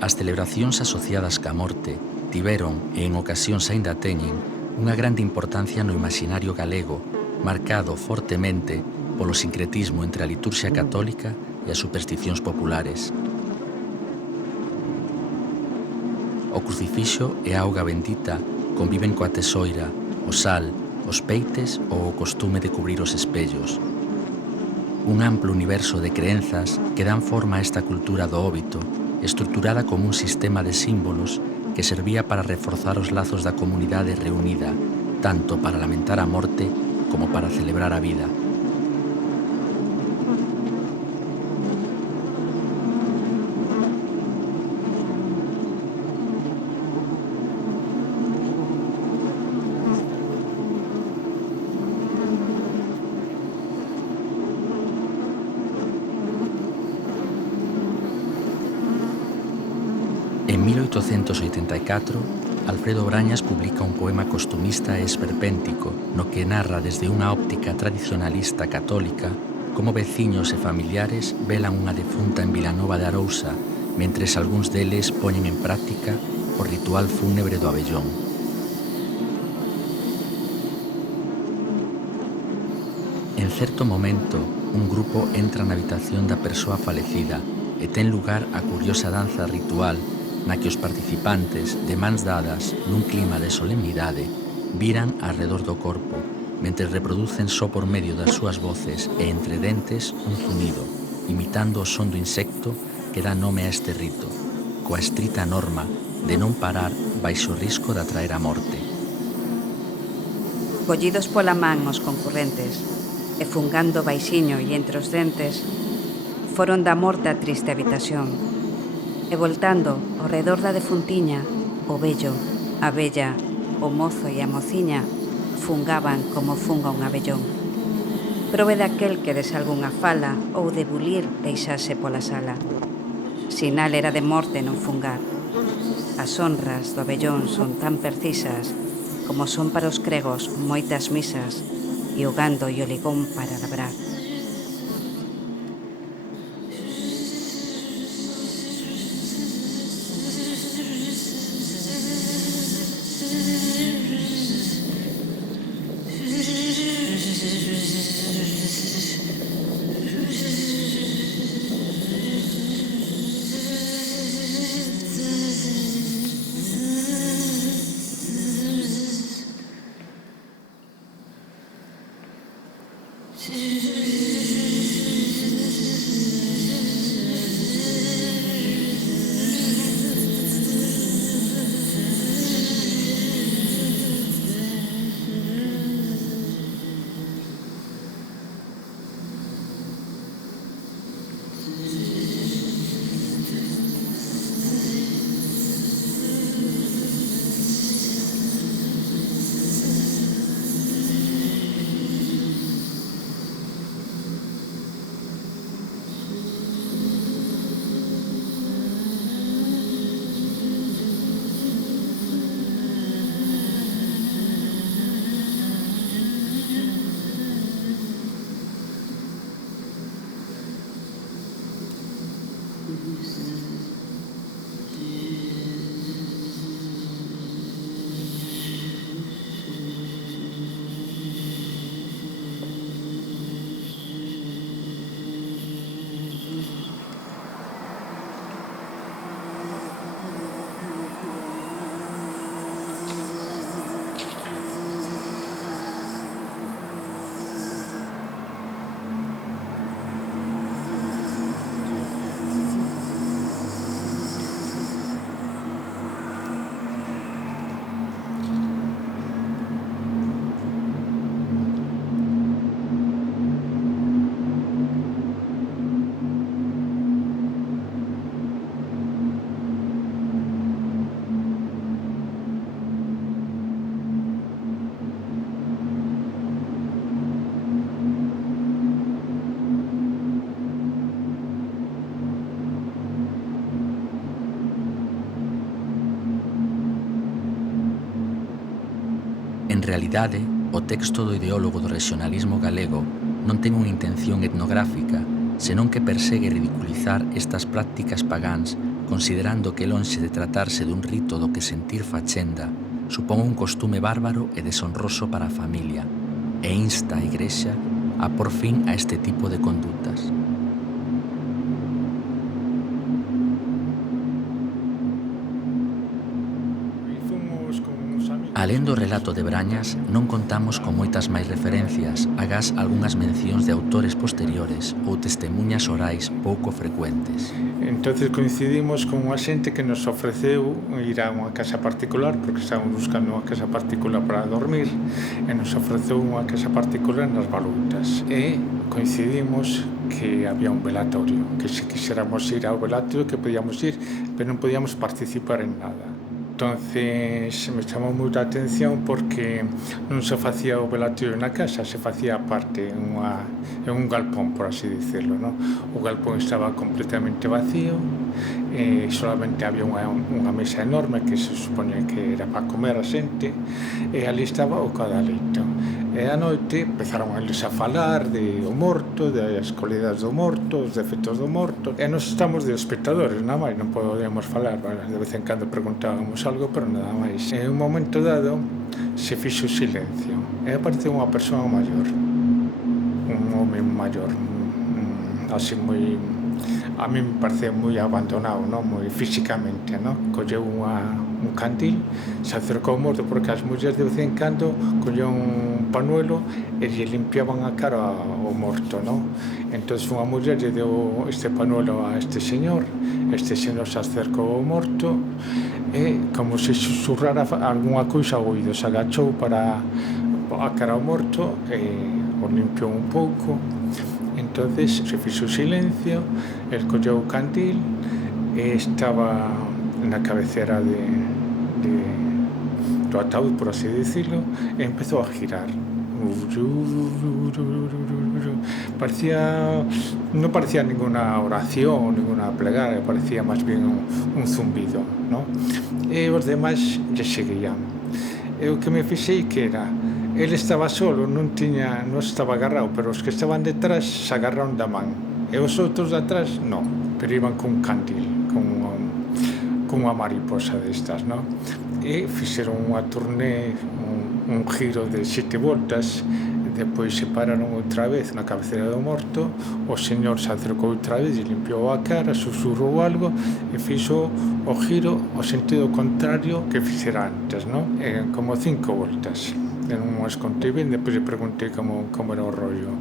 As celebracións asociadas ca morte tiveron, e en ocasións aínda teñen, unha grande importancia no imaxinario galego, marcado fortemente polo sincretismo entre a liturxia católica e as supersticións populares. O crucifixo e a auga bendita conviven coa tesoira, o sal, os peites ou o costume de cubrir os espellos. Un amplo universo de crenzas que dan forma a esta cultura do óbito, estruturada como un sistema de símbolos que servía para reforzar os lazos da comunidade reunida, tanto para lamentar a morte como para celebrar a vida. En 1884, Alfredo Brañas publica un poema costumista e esperpéntico no que narra desde unha óptica tradicionalista católica como veciños e familiares velan unha defunta en Vilanova de Arousa, mentres algúns deles poñen en práctica o ritual fúnebre do abellón. En certo momento, un grupo entra na habitación da persoa falecida e ten lugar a curiosa danza ritual na que os participantes, de mans dadas nun clima de solemnidade, viran arredor do corpo, mentre reproducen só por medio das súas voces e entre dentes un zunido, imitando o son do insecto que dá nome a este rito, coa estrita norma de non parar baixo o risco de atraer a morte. Collidos pola man os concurrentes e fungando baixiño e entre os dentes, foron da morte a triste habitación. E voltando ao redor da defuntiña, o vello, a vella, o mozo e a mociña fungaban como funga un abellón. Prove daquel que des algunha fala ou de bulir deixase pola sala. Sinal era de morte non fungar. As honras do abellón son tan precisas como son para os cregos moitas misas e o gando e o ligón para labrar. En realidade, o texto do ideólogo do regionalismo galego non ten unha intención etnográfica, senón que persegue ridiculizar estas prácticas pagáns considerando que lonxe de tratarse dun rito do que sentir fachenda, supón un costume bárbaro e deshonroso para a familia, e insta a Igrexa a por fin a este tipo de condutas. Alén do relato de Brañas, non contamos con moitas máis referencias, agás algunhas mencións de autores posteriores ou testemunhas orais pouco frecuentes. Entonces coincidimos con unha xente que nos ofreceu ir a unha casa particular, porque estábamos buscando unha casa particular para dormir, e nos ofreceu unha casa particular nas Baluitas. E coincidimos que había un velatorio, que se quixéramos ir ao velatorio que podíamos ir, pero non podíamos participar en nada. Entonces me chamou moita atención porque non se facía o velatorio na casa, se facía aparte en un galpón, por así dicirlo, ¿no? O galpón estaba completamente vacío, solamente había unha mesa enorme que se supone que era para comer a xente, e ali estaba o cadaleito. E a noite empezaron eles a falar de o morto, das colidades do morto, os defectos do morto, e nos estamos de espectadores, nada máis, non podemos falar, de vez en cando preguntábamos algo, pero nada máis. En un momento dado se fixo silencio, e apareceu unha persoa maior, un home maior, así moi... A mí me parece moi abandonado, non? Moi físicamente, non? Colleu un candil, se acercou ao morto, porque as mulleres de vez en cando colleu un panuelo e lle limpiaban a cara ao morto, non? Entón unha muller lle deu este panuelo a este señor se acercou ao morto e como se susurrara algunha cousa ao oído, se agachou para a cara ao morto e o limpiou un pouco. Entonces se fixo silencio, el colleu o candil e estaba na cabecera do ataúd, por así decirlo, e empezou a girar. Non parecía ninguna oración, ninguna plegaria, parecía máis bien un zumbido, ¿no? E os demais lle seguían. E o que me fixei que era, ele estaba solo, non estaba agarrado, pero os que estaban detrás se agarraron da man. E os outros de atrás, non, pero iban cun candil, con unha mariposa destas, non? E fixeron unha turné, un giro de 7 voltas, depois se pararon outra vez na cabecera do morto, o señor se acercou outra vez e limpiou a cara, susurrou algo e fixo o giro ao sentido contrario que fixera antes, non? Como 5 voltas. Non as contei ben, depois lle preguntei como era o rollo.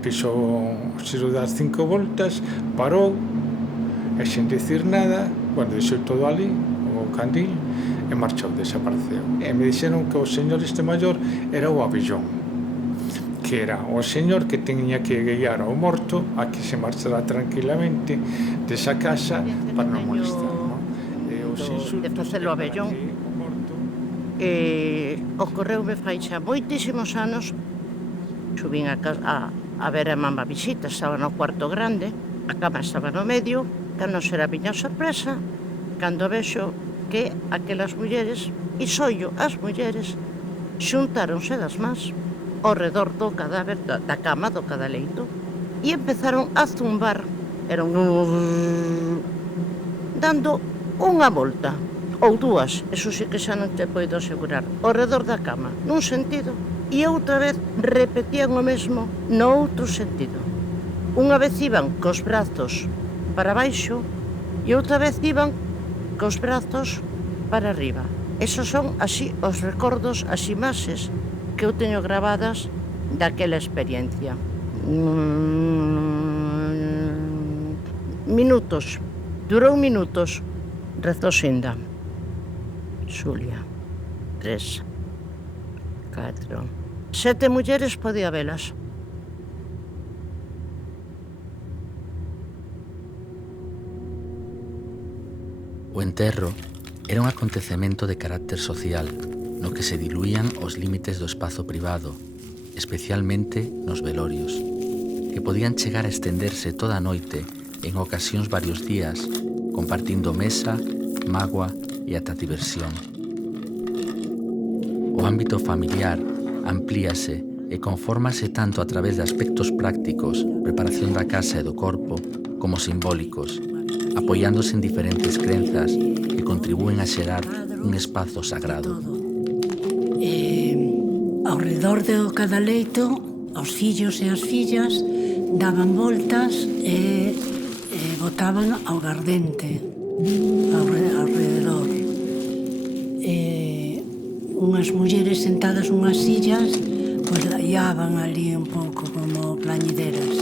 Fixo o xiro das 5 voltas, parou, e sen dicir nada, deixou todo ali, o candil, e marchou, desapareceu. E me dixeron que o señor este maior era o abillón, que era o señor que tiña que guiar ao morto a que se marchara tranquilamente desa casa para non molestar, non? De facelo abellón. Ocorreume fai xa moitísimos anos, subín a ver a mamá visita, estaba no cuarto grande, a cama estaba no medio, cando será a miña sorpresa, cando vexo que aquelas mulleres, e soio as mulleres, xuntáronse das mans ao redor do cadáver, da cama do cadaleito, e empezaron a zumbar, eran dando unha volta, ou dúas, eso sí que xa non te podo asegurar, ao redor da cama, nun sentido, e outra vez repetían o mesmo no outro sentido. Unha vez iban cos brazos para baixo e outra vez iban cos brazos para arriba. Esos son así os recordos, as imaxes que eu teño gravadas daquela experiencia. Minutos, durou minutos, rezou Sinda. Xulia, 3, 4, 7 mulleres podía velas. O enterro era un acontecemento de carácter social, no que se diluían os límites do espazo privado, especialmente nos velorios, que podían chegar a estenderse toda a noite, en ocasións varios días, compartindo mesa, mágoa e ata diversión. O ámbito familiar amplíase e confórmase tanto a través de aspectos prácticos, preparación da casa e do corpo, como simbólicos, apoiándose en diferentes crenzas que contribúen a xerar un espazo sagrado. Ao redor de cada leito, os fillos e as fillas daban voltas e botaban augardente ao redor. Unhas mulleres sentadas nunhas sillas pois daiaban ali un pouco como plañideras.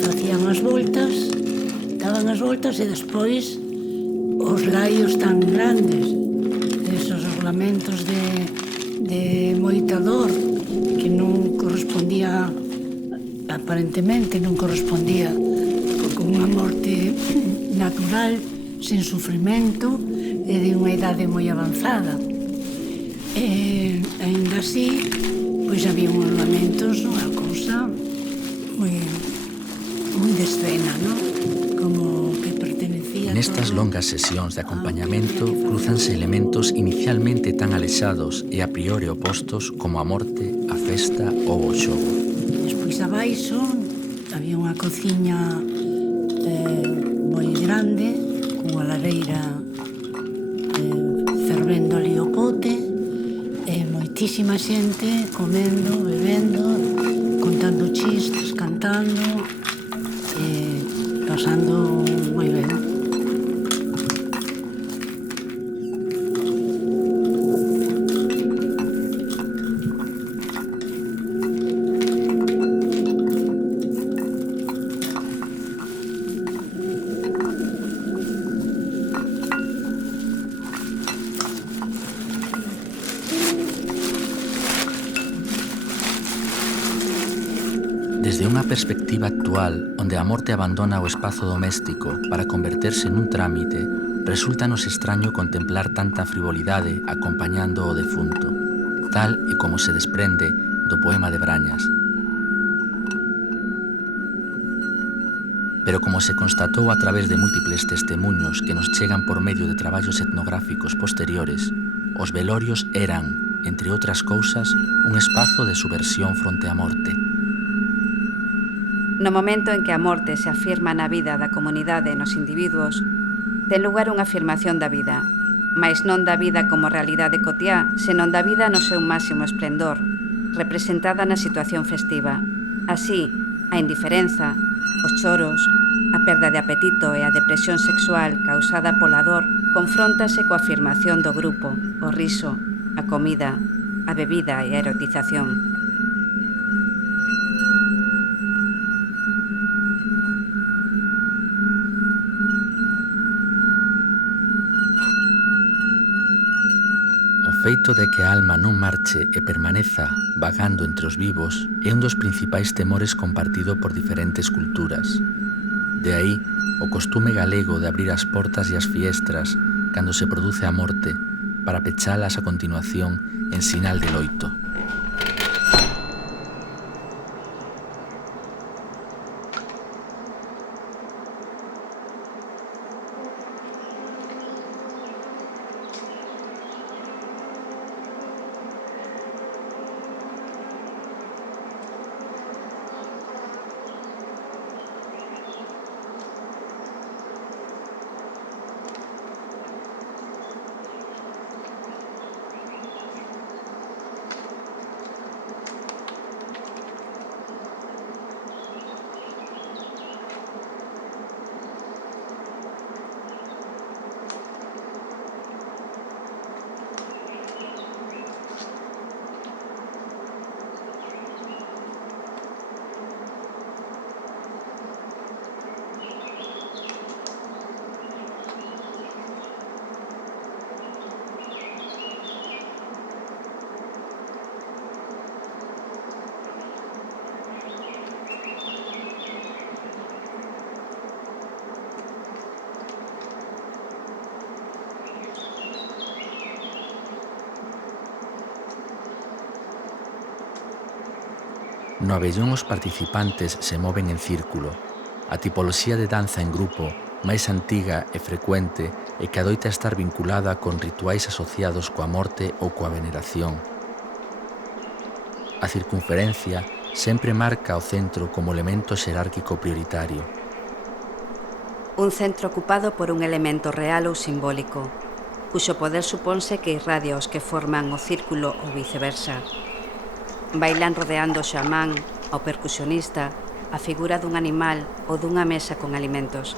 Facían as voltas, daban as voltas e despois os laios tan grandes, esos lamentos de moita dor que non correspondía, aparentemente non correspondía con unha morte natural, sen sufrimento e de unha idade moi avanzada. E ainda así, pois había uns lamentos, unha cousa moi de escena, non? Como que pertenecía... Nestas longas sesións de acompañamento cruzanse elementos inicialmente tan alexados e a priori opostos como a morte, a festa ou o xogo. Despois abaixo había unha cociña moi grande, cunha lareira fervendo ali o pote, e moitísima xente comendo, bebendo, contando chistes, cantando e pasando moi ben. Desde unha perspectiva actual, onde a morte abandona o espazo doméstico para converterse nun trámite, resúltanos extraño contemplar tanta frivolidade acompañando o defunto, tal e como se desprende do poema de Brañas. Pero como se constatou a través de múltiples testemuños que nos chegan por medio de traballos etnográficos posteriores, os velorios eran, entre outras cousas, un espazo de subversión fronte á morte. No momento en que a morte se afirma na vida da comunidade e nos individuos, ten lugar unha afirmación da vida, mais non da vida como realidade cotiá, senón da vida no seu máximo esplendor, representada na situación festiva. Así, a indiferenza, os choros, a perda de apetito e a depresión sexual causada pola dor confróntase coa afirmación do grupo, o riso, a comida, a bebida e a erotización. O feito de que a alma non marche e permaneza vagando entre os vivos é un dos principais temores compartido por diferentes culturas. De aí o costume galego de abrir as portas e as fiestras cando se produce a morte para pechalas a continuación en sinal de loito. No abellón os participantes se moven en círculo. A tipoloxía de danza en grupo máis antiga e frecuente e que adoita estar vinculada con rituais asociados coa morte ou coa veneración. A circunferencia sempre marca o centro como elemento xerárquico prioritario. Un centro ocupado por un elemento real ou simbólico, cuxo poder supónse que irradia os que forman o círculo ou viceversa. Bailan rodeando o xamán, ao percusionista, a figura dun animal ou dunha mesa con alimentos,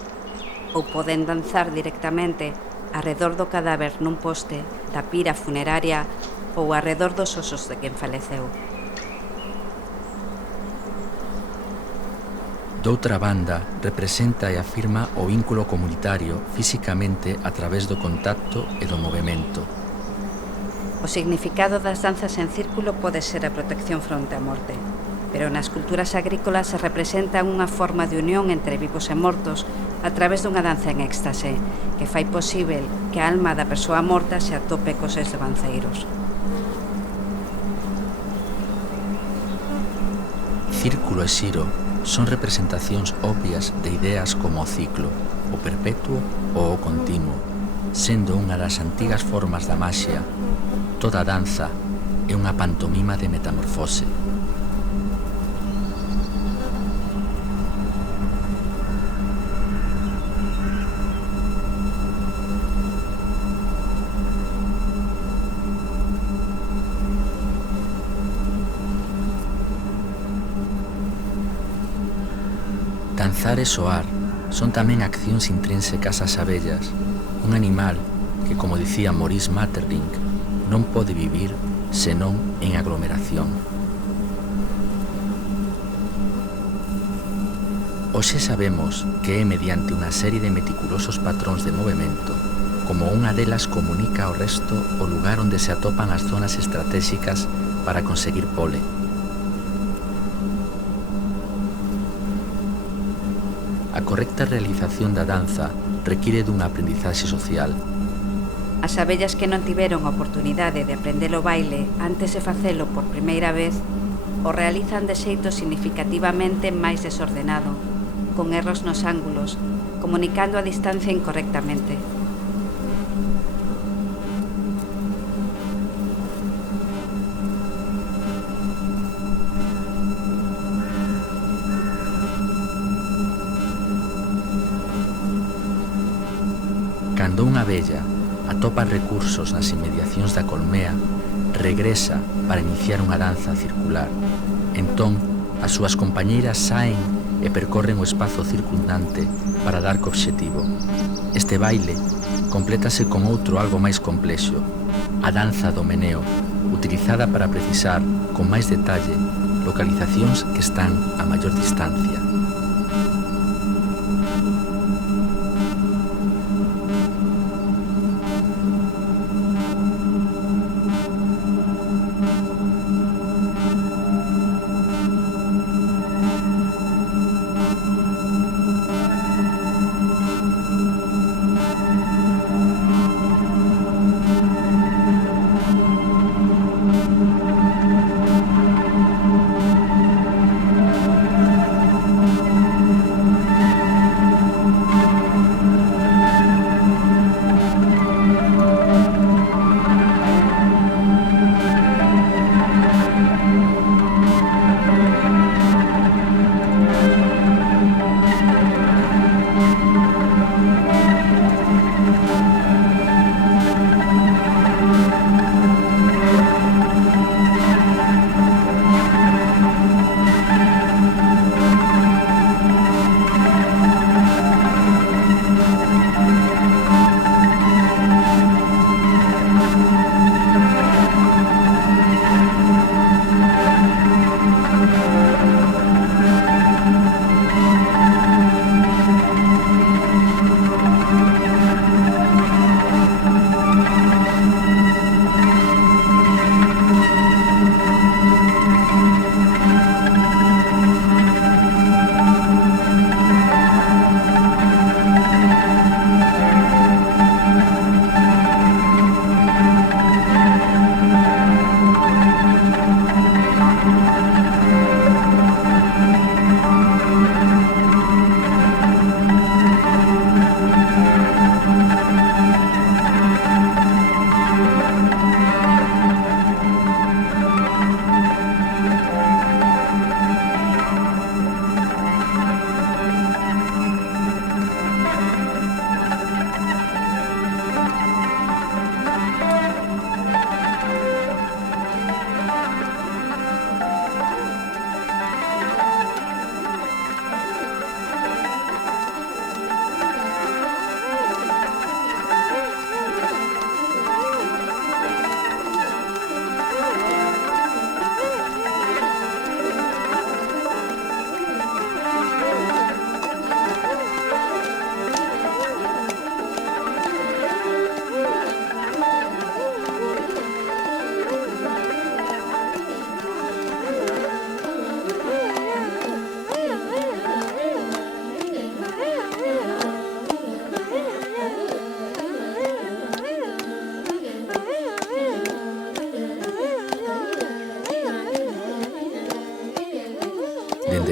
ou poden danzar directamente arredor do cadáver nun poste da pira funeraria ou arredor dos osos de quen faleceu. Doutra banda, representa e afirma o vínculo comunitario físicamente a través do contacto e do movemento. O significado das danzas en círculo pode ser a protección fronte á morte, pero nas culturas agrícolas se representan unha forma de unión entre vivos e mortos a través dunha danza en éxtase, que fai posíbel que a alma da persoa morta se atope cos seus devanceiros. Círculo e xiro son representacións obvias de ideas como o ciclo, o perpetuo ou o continuo, sendo unha das antigas formas da maxia. Toda danza é unha pantomima de metamorfose. Danzar e soar son tamén accións intrínsecas ás abellas, un animal que, como dicía Maurice Maeterlinck, non pode vivir senón en aglomeración. Hoxe sabemos que é mediante unha serie de meticulosos patróns de movemento como unha delas comunica ao resto o lugar onde se atopan as zonas estratégicas para conseguir pole. A correcta realización da danza require dunha aprendizaxe social. As abellas que non tiveron a oportunidade de aprender o baile antes de facelo por primeira vez o realizan de xeito significativamente máis desordenado, con erros nos ángulos, comunicando a distancia incorrectamente. Cando unha abella atopa recursos nas inmediacións da colmea, regresa para iniciar unha danza circular. Entón, as súas compañeiras saen e percorren o espazo circundante para dar co obxectivo. Este baile complétase con outro algo máis complexo, a danza do meneo, utilizada para precisar con máis detalle localizacións que están a maior distancia.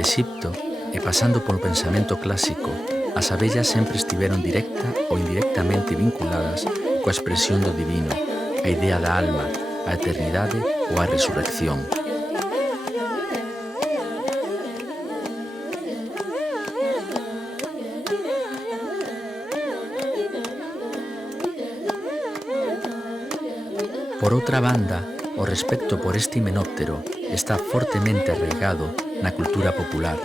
Exipto, e pasando polo pensamento clásico, as abellas sempre estiveron directa ou indirectamente vinculadas coa expresión do divino, a idea da alma, a eternidade ou a resurrección. Por outra banda, o respecto por este himenóptero está fortemente arraigado na cultura popular.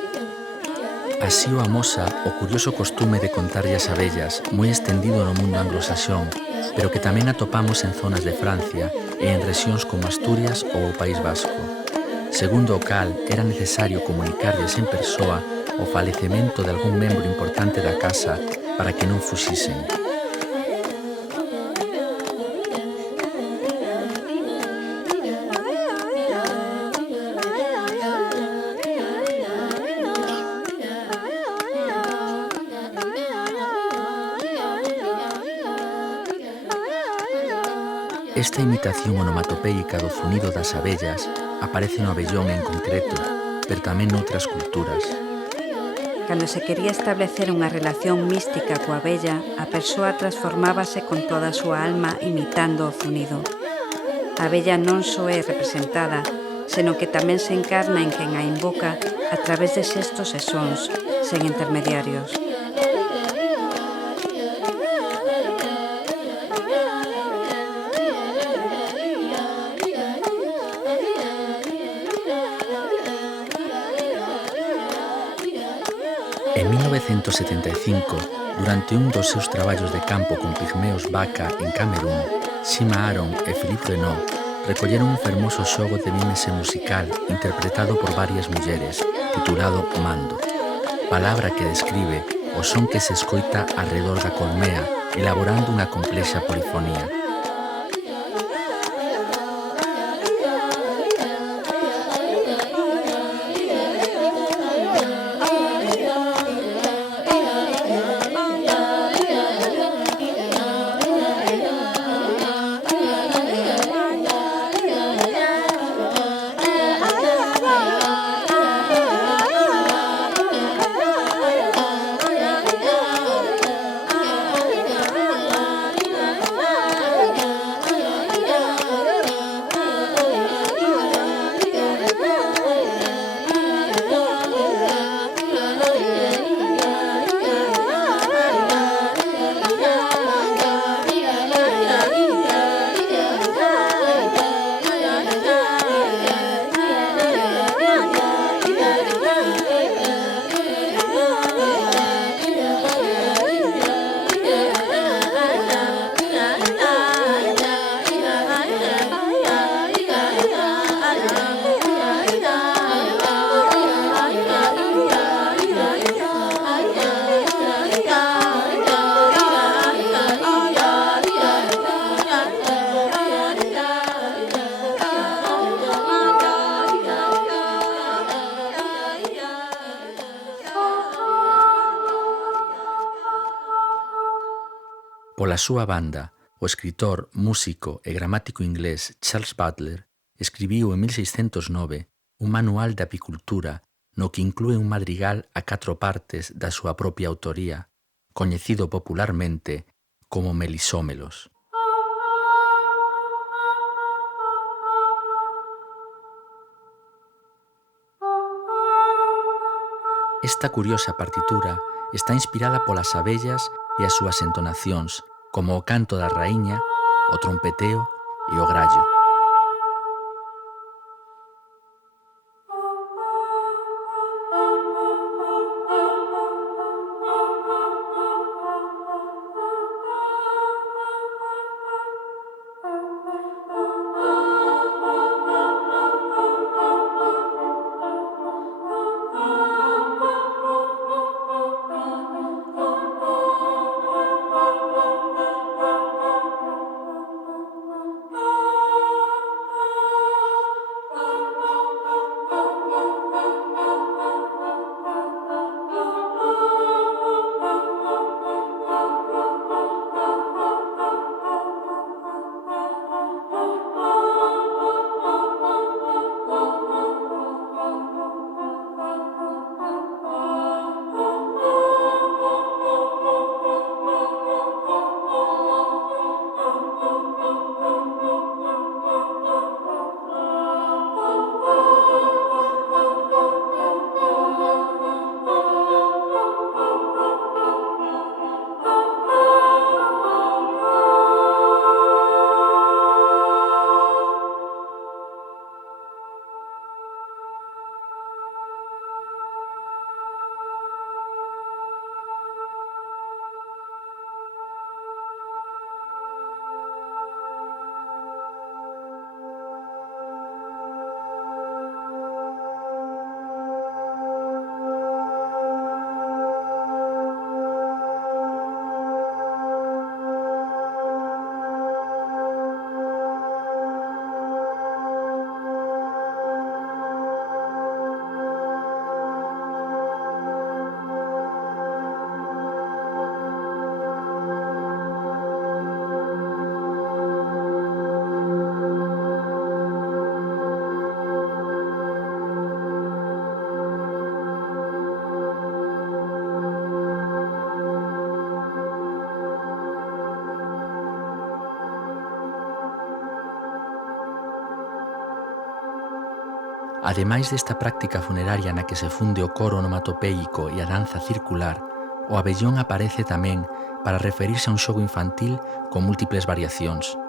Así o amosa o curioso costume de contarlle as abellas, moi estendido no mundo anglosaxón, pero que tamén atopamos en zonas de Francia e en rexións como Asturias ou o País Vasco. Segundo o cal, era necesario comunicarlles en persoa o falecemento de algún membro importante da casa para que non fuxisen. Esta imitación onomatopeica do zunido das abellas aparece no abellón en concreto, pero tamén noutras culturas. Cando se quería establecer unha relación mística coa abella, a persoa transformábase con toda a súa alma imitando o zunido. A abella non só é representada, senón que tamén se encarna en quen a invoca a través de xestos e sons, sen intermediarios. En 1975, durante un dos seus traballos de campo con pigmeos vaca en Camerún, Shima Aron e Philippe Renaud recolleron un fermoso xogo de mímese musical interpretado por varias mulleres, titulado Mando, palabra que describe o son que se escoita arredor da colmea, elaborando unha complexa polifonía. Pola súa banda, o escritor, músico e gramático inglés Charles Butler escribiu en 1609 un manual de apicultura no que inclúe un madrigal a 4 partes da súa propia autoría, coñecido popularmente como Melisómelos. Esta curiosa partitura está inspirada polas abellas e as súas entonacións, como o canto da raíña, o trompeteo e o grallo. Ademais desta práctica funeraria na que se funde o coro onomatopéico e a danza circular, o abellón aparece tamén para referirse a un xogo infantil con múltiples variacións.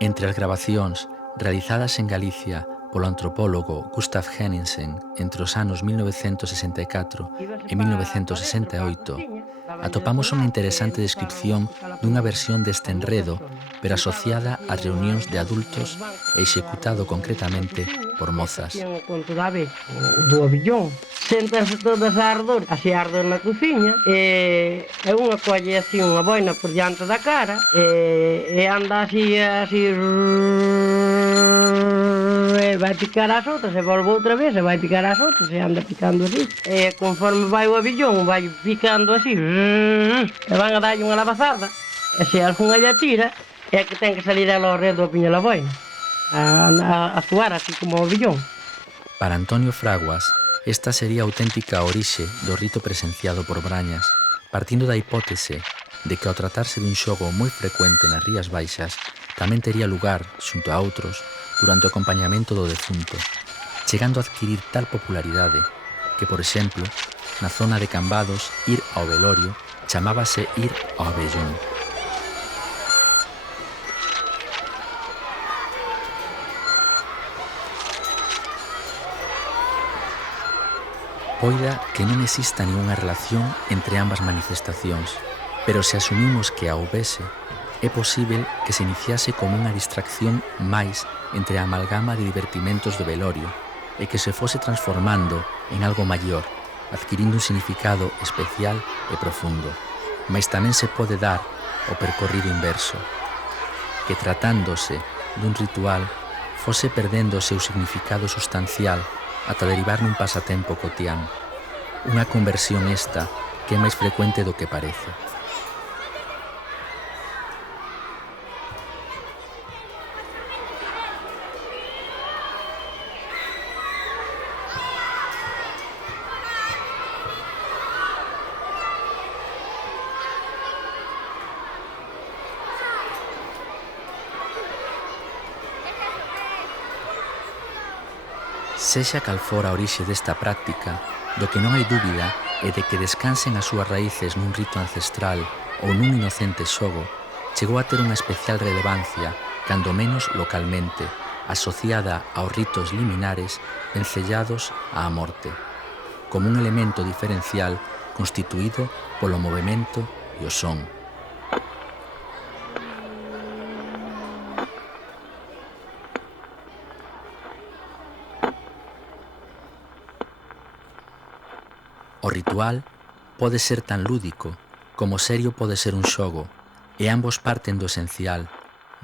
Entre as grabacións realizadas en Galicia polo antropólogo Gustav Henningsen entre os anos 1964 e 1968, atopamos unha interesante descripción dunha versión deste enredo, pero asociada ás reunións de adultos e executado concretamente por mozas. O conto da ave, do abillón. Séntanse todas a ardor, así ardor na cociña, e unha colle así unha boina por diante da cara, e anda así, e vai picar as outras, e volve outra vez, e vai picar as outras, e anda picando así. E conforme vai o abillón, vai picando así, e van a darlle unha lavazada, e se algunha lle tira, é que ten que salir ela ao redor do piño da boina, a actuar así como o abillón. Para Antonio Fraguas, esta sería a auténtica orixe do rito presenciado por Brañas, partindo da hipótese de que ao tratarse dun xogo moi frecuente nas Rías Baixas, tamén tería lugar, xunto a outros, durante o acompañamento do defunto, chegando a adquirir tal popularidade que, por exemplo, na zona de Cambados, ir ao velorio chamábase ir ao abellón. Poida que non exista ningunha relación entre ambas manifestacións, pero se asumimos que a houbese, é posíbel que se iniciase como unha distracción máis entre a amalgama de divertimentos do velorio e que se fose transformando en algo maior, adquirindo un significado especial e profundo. Mais tamén se pode dar o percorrido inverso, que tratándose dun ritual fose perdendo o seu significado sustancial ata derivar nun pasatempo cotián. Unha conversión esta que é máis frecuente do que parece. Sexa cal fora a orixe desta práctica, do que non hai dúbida é de que descansen as súas raíces nun rito ancestral ou nun inocente xogo, chegou a ter unha especial relevancia, cando menos localmente, asociada aos ritos liminares vencellados á morte, como un elemento diferencial constituído polo movemento e o son. O ritual pode ser tan lúdico como serio pode ser un xogo, e ambos parten do esencial,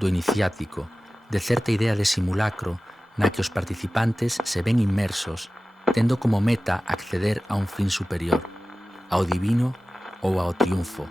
do iniciático, de certa idea de simulacro na que os participantes se ven inmersos, tendo como meta acceder a un fin superior, ao divino ou ao triunfo.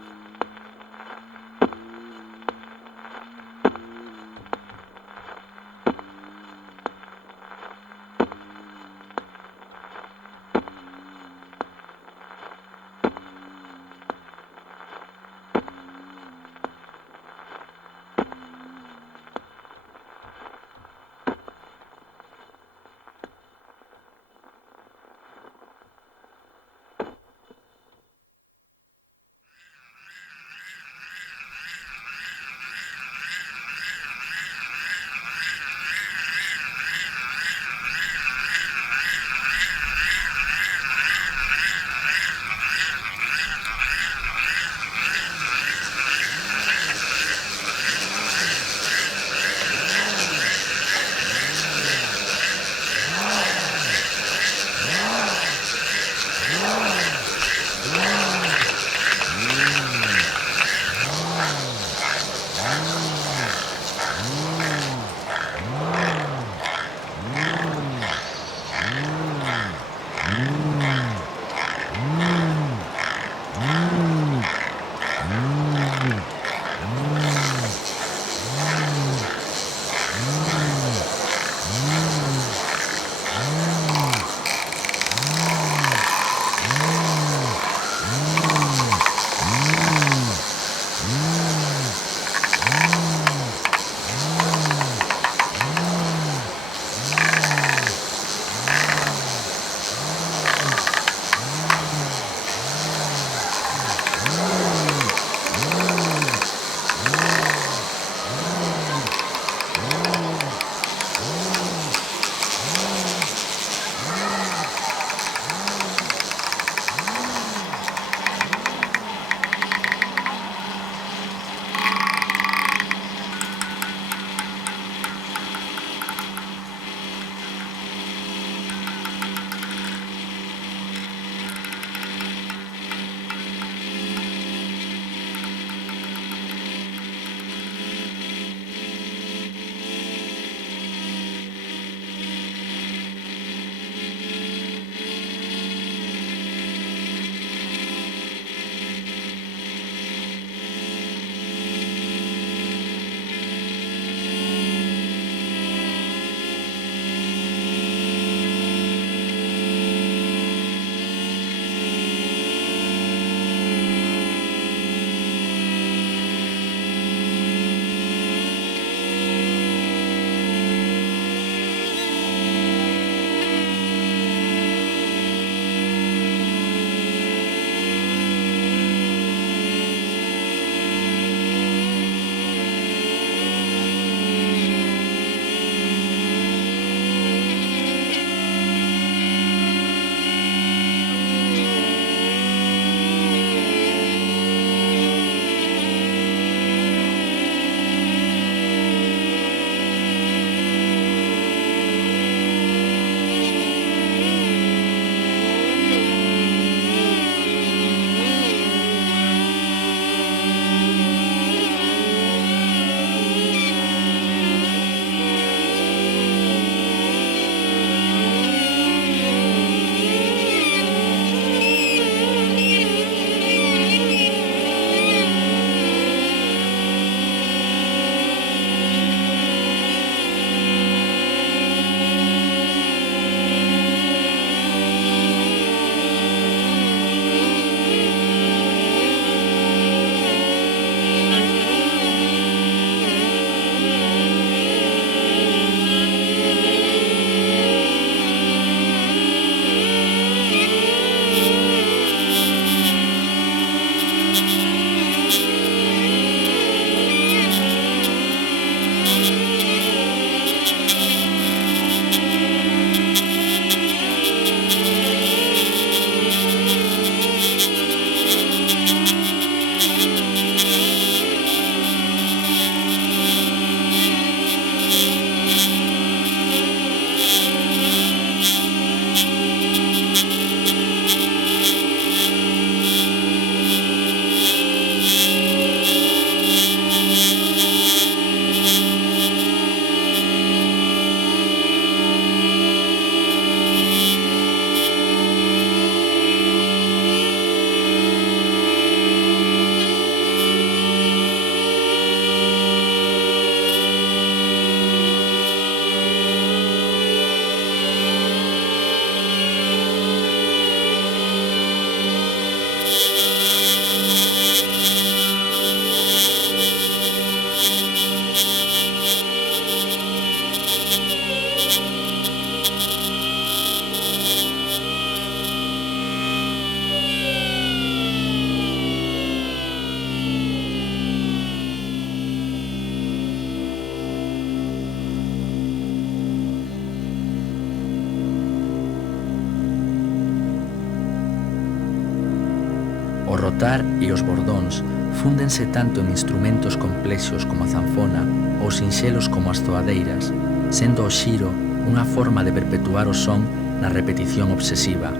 O rotar e os bordóns fúndense tanto en instrumentos complexos como a zanfona ou sinxelos como as zoadeiras, sendo o xiro unha forma de perpetuar o son na repetición obsesiva.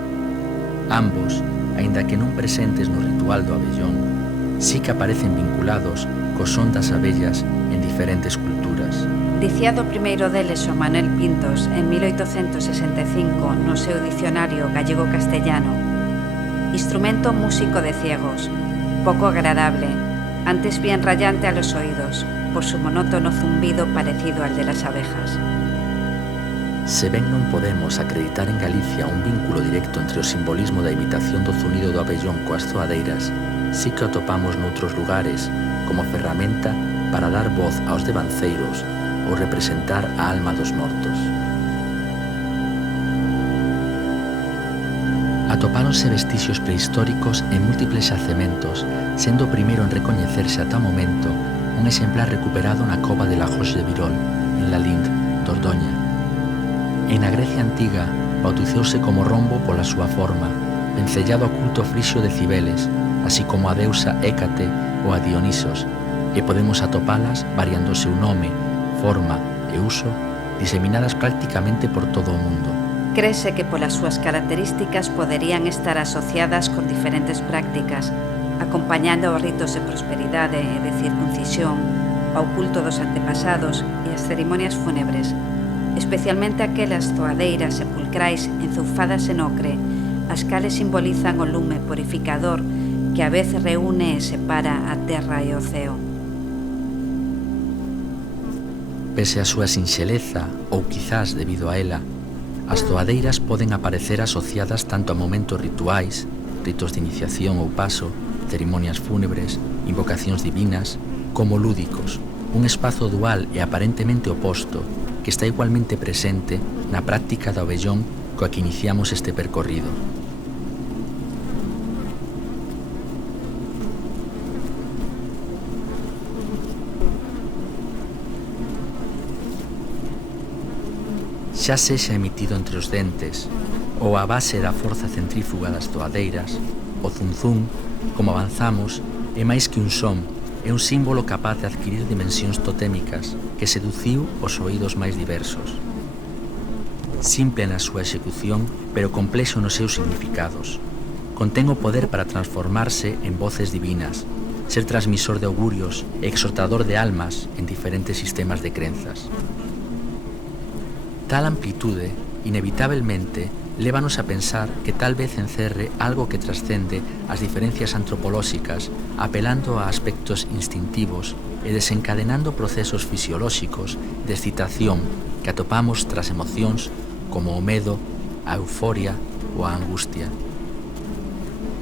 Ambos, aínda que non presentes no ritual do abellón, sí que aparecen vinculados co son das abellas en diferentes culturas. Dicía do primeiro deles o Manuel Pintos en 1865 no seu dicionario gallego-castellano: instrumento músico de ciegos, poco agradable, antes bien rayante a los oídos, por su monótono zumbido parecido al de las abejas. Se ben non podemos acreditar en Galicia un vínculo directo entre o simbolismo da imitación do zunido do abellón coas zoadeiras, sí que o topamos noutros lugares como ferramenta para dar voz aos devanceiros ou representar a alma dos mortos. Atopáronse vestixios prehistóricos en múltiples xacementos, sendo o primeiro en recoñecerse ata o momento un exemplar recuperado na cova de la Roche de Virol, en Lalinde, Dordoña. E na Grecia antiga bautizouse como rombo pola súa forma, vencellado ao culto frixio de Cibeles, así como a deusa Hécate ou a Dionisos, e podemos atopalas variando o seu nome, forma e uso, diseminadas prácticamente por todo o mundo. Créese que polas súas características poderían estar asociadas con diferentes prácticas, acompañando aos ritos de prosperidade e de circuncisión, ao culto dos antepasados e as cerimonias fúnebres, especialmente aquelas zoadeiras sepulcrais enzufadas en ocre, as cales simbolizan o lume purificador que a vez reúne e separa a terra e o ceo. Pese a súa sinxeleza, ou quizás debido a ela, as zoadeiras poden aparecer asociadas tanto a momentos rituais, ritos de iniciación ou paso, cerimonias fúnebres, invocacións divinas, como lúdicos, un espazo dual e aparentemente oposto que está igualmente presente na práctica do abellón coa que iniciamos este percorrido. Xa sexa emitido entre os dentes ou a base da forza centrífuga das zoadeiras, o zunzún, como avanzamos, é máis que un son, é un símbolo capaz de adquirir dimensións totémicas que seduciu os oídos máis diversos. Simple na súa execución, pero complexo nos seus significados. Contén o poder para transformarse en voces divinas, ser transmisor de augurios e exhortador de almas en diferentes sistemas de crenzas. Tal amplitude, inevitablemente, lévanos a pensar que tal vez encerre algo que trascende as diferencias antropolóxicas, apelando a aspectos instintivos e desencadenando procesos fisiolóxicos de excitación que atopamos tras emocións como o medo, a euforia ou a angustia.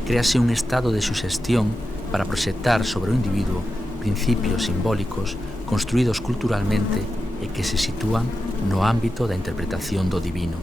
Créase un estado de suxestión para proxectar sobre o individuo principios simbólicos construídos culturalmente e que se sitúan no ámbito da interpretación do divino.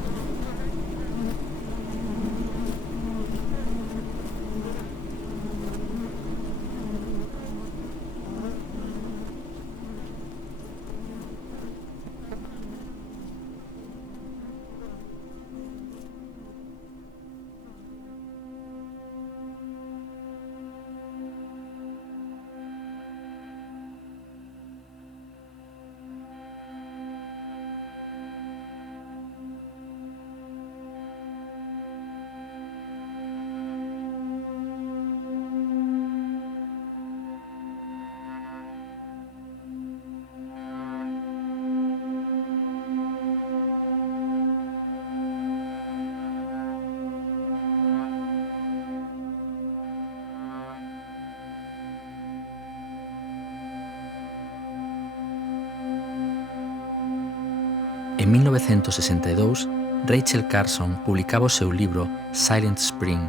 En 1962, Rachel Carson publicaba o seu libro Silent Spring,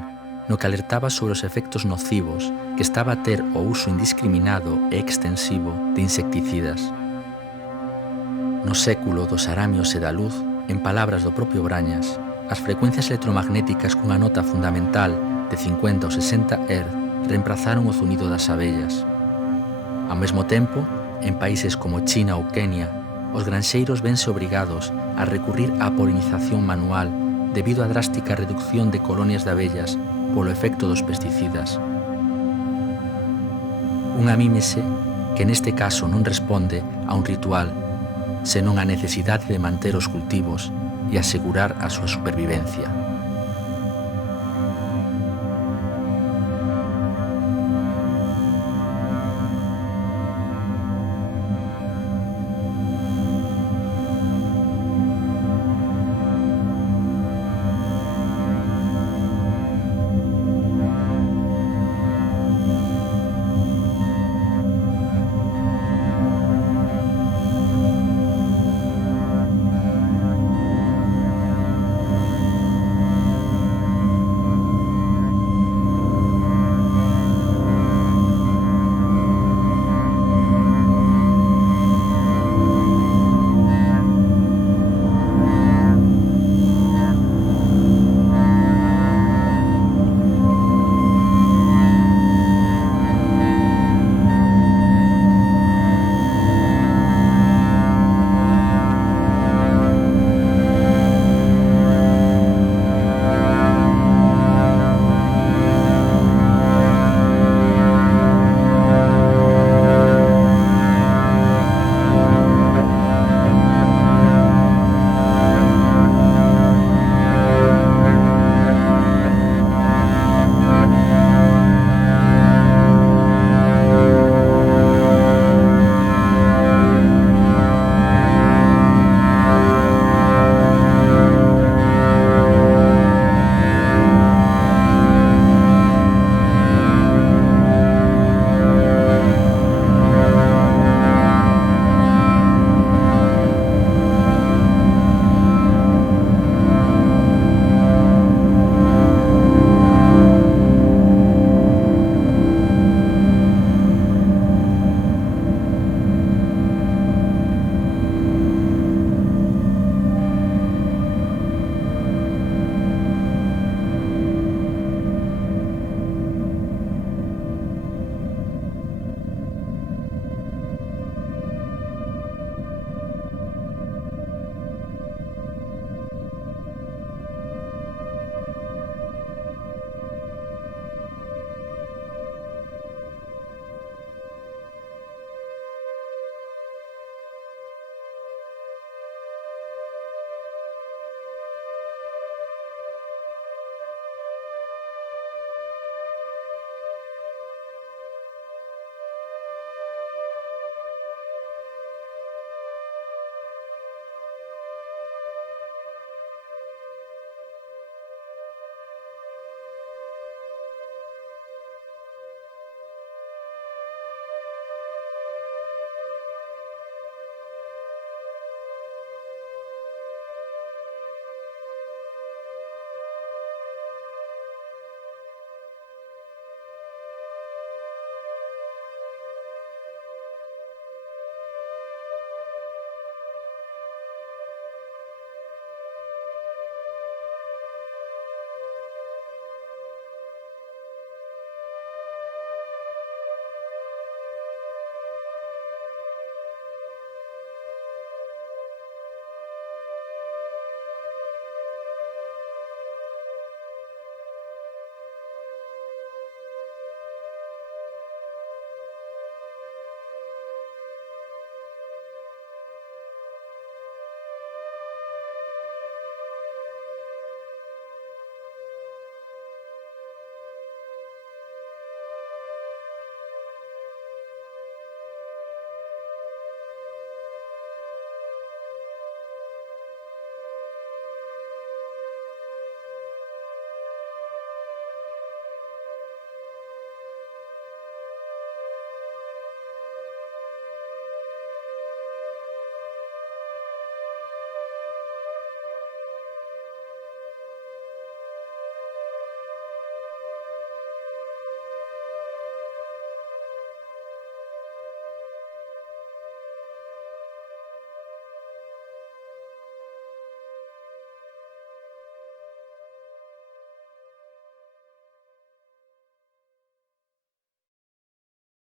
no que alertaba sobre os efectos nocivos que estaba a ter o uso indiscriminado e extensivo de insecticidas. No século dos aramios e da luz, en palabras do propio Brañas, as frecuencias electromagnéticas cunha nota fundamental de 50 ou 60 Hz reemplazaron o zunido das abellas. Ao mesmo tempo, en países como China ou Kenia, os granxeiros vense obrigados a recurrir á polinización manual debido á drástica reducción de colonias de abellas polo efecto dos pesticidas. Unha mímese que neste caso non responde a un ritual, senón á necesidade de manter os cultivos e asegurar a súa supervivencia.